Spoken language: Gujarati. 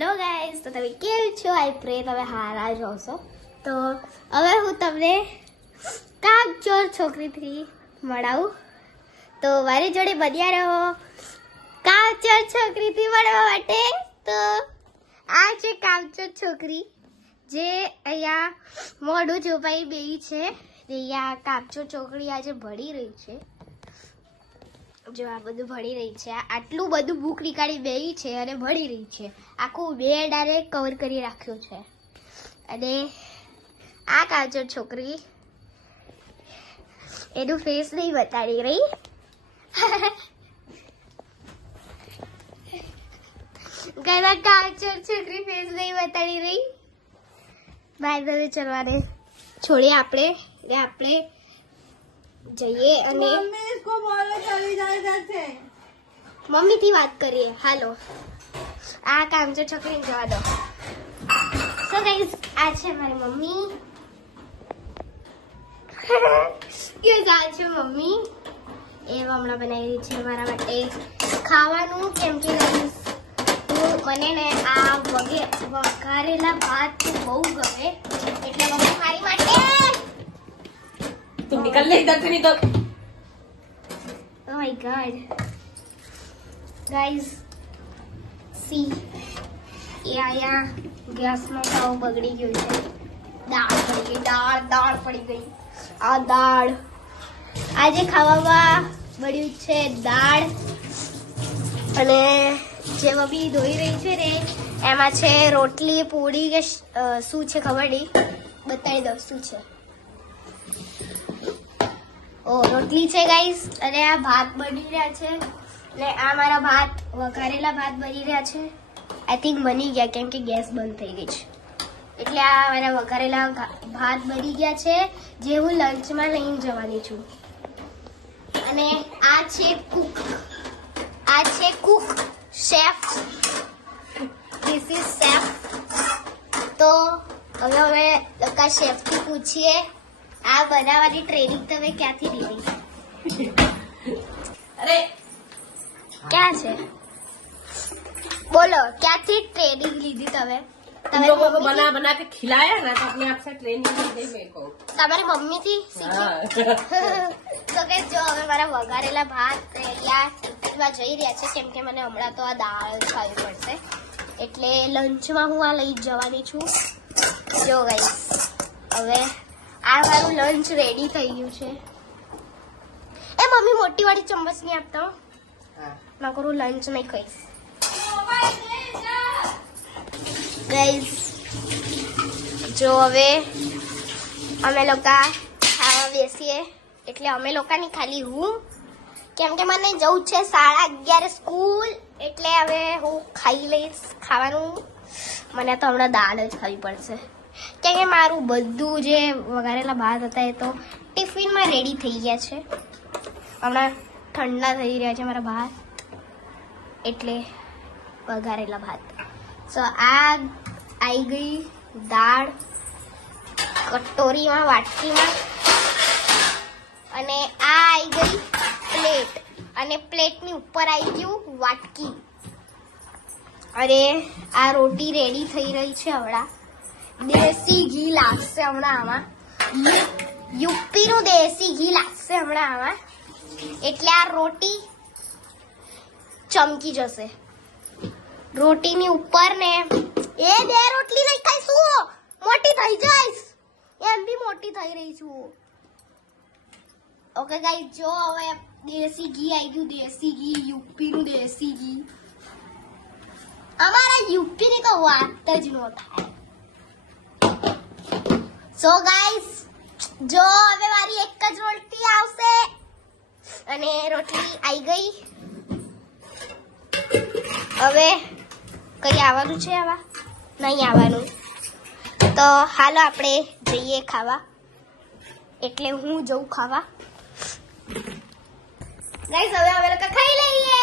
હેલો ગાઈઝ, તો તમે કેમ છો? આઈ પ્રે તમે હારા જ હશો. તો હવે હું તમને કામચોર છોકરીથી મળાવું. તો મારી જોડે બન્યા રહો કામચોર છોકરીથી મળવા માટે. તો આ છે કામચોર છોકરી જે અહીંયા મોઢું છુપાઈ બેહી છે. અહીંયા કામચોર છોકરી આજે ભણી રહી છે. જો આ બધું ભણી રહી છે, આટલું બધું બુક નીકાળી બેહી છે અને ભણી રહી છે. આખું બેડ આને કવર કરી રાખ્યું છે. અને આ કામચોર છોકરી એનું ફેસ નહીં બતાડી રહી. ઘણા કામચોર છોકરી ફેસ નહીં બતાડી રહી. બાય બાય ચલવાને છોડીએ આપણે જઈએ અને મમ્મી થી વાત કરીએ. હાલો, આ કામચોર છોકરીને જવા દો. સો ગાઈસ, આ છે મારી મમ્મી. આ છે મમ્મી. એ હમણાં બનાવી રહી છે મારા માટે ખાવાનું. કેમ કે મને ને આ વઘારેલા ભાત બહુ ગમે, એટલે મમ્મી મારી માટે तुम निकल ले इधर से नहीं तो Oh my god. Guys, see. અહીંયા ગેસનો તાવ બગડી ગયો છે. દાળ પડી ગઈ. આ દાળ આજે ખાવામાં બળ્યું છે દાળ. અને જે મમ્મી ધોઈ રહી છે ને એમાં છે રોટલી, પૂરી કે શું છે ખબર નહીં. બતાવી દઉં શું છે. રોટલી છે ગાઈસ, અને આ ભાત બની રહ્યા છે. અને આ મારા ભાત વઘારેલા ભાત બની રહ્યા છે. આઈ થિંક બની ગયા, કેમ કે ગેસ બંધ થઈ ગઈ છે. એટલે આ મારા વઘારેલા ભાત બની ગયા છે, જે હું લંચમાં લઈને જવાની છું. અને આ છે Cook chef. This is chef. તો હવે અમે લોકો શેફથી પૂછીએ આ બનાવવાની ટ્રેનિંગ તમે ક્યાંથી લીધી? अरे ક્યાં છે? બોલો, ક્યાંથી ટ્રેનિંગ લીધી તમે? तुम लोगों को बना बना के खिलाया ना, तो अपने आप से ट्रेनिंग दी मेरे को. તમારી મમ્મીથી શીખી? તો કે જો હવે મારા વઘારેલા ભાત અહીંયા જઈ રહ્યા છે, કેમ કે મને હમણાં તો આ દાળ ખાવી પડશે. એટલે લંચમાં હું આ લઈ જવાની છું. જો ગાઈસ, હવે આ મારું લંચ રેડી થઈ ગયું છે. એ મમ્મી મોટી વાળી ચમચ નહીં આપતા? ના કરું, લંચ નહીં ખાઈશ. ગાઈસ, જો હવે અમે લોકો ખાવા બેસીએ. એટલે અમે લોકોની ખાલી હું, કેમ કે મને જવું છે 11:30 સ્કૂલ. એટલે હવે હું ખાઈ લઈશ ખાવાનું. મને તો હમણાં દાળ જ ખાવી પડશે, કેમ કે મારું બધું જે વઘારેલા ભાત હતા એ તો ટિફિનમાં રેડી થઈ ગયા છે. હમણાં ઠંડા થઈ રહ્યા છે મારા ભાત, એટલે વઘારેલા ભાત. સો આ આવી ગઈ દાળ કટોરીમાં, વાટકીમાં. અને આ આવી ગઈ પ્લેટ, અને પ્લેટની ઉપર આવી ગયું વાટકી. અને આ રોટી રેડી થઈ રહી છે હમણાં. દેશી ઘી લાગશે હમણાં આમાં. યુપીનું દેશી ઘી લાગશે હમણાં આમાં. એટલે આ રોટી ચમકી જશે. રોટીની ઉપર ને એ 2 રોટલી નહીં ખાઈશું, મોટી થઈ જઈશ. એમ બી મોટી થઈ રહી છું. ઓકે ગાઈસ, જો હવે દેશી ઘી આવી ગયું. દેશી ઘી, યુપીનું દેશી ઘી. અમારા યુપીની તો વાત જ ન થાય. સો ગાઈસ, જો હવે મારી એક જ રોટલી આવશે. અને રોટલી આવી ગઈ. હવે કઈ આવવાનું છે? આવા નહીં આવવાનું. તો હાલો આપણે જઈએ ખાવા. એટલે હું જઉં ખાવા. ગાઈસ, હવે અમે લોકો ખાઈ લઈએ.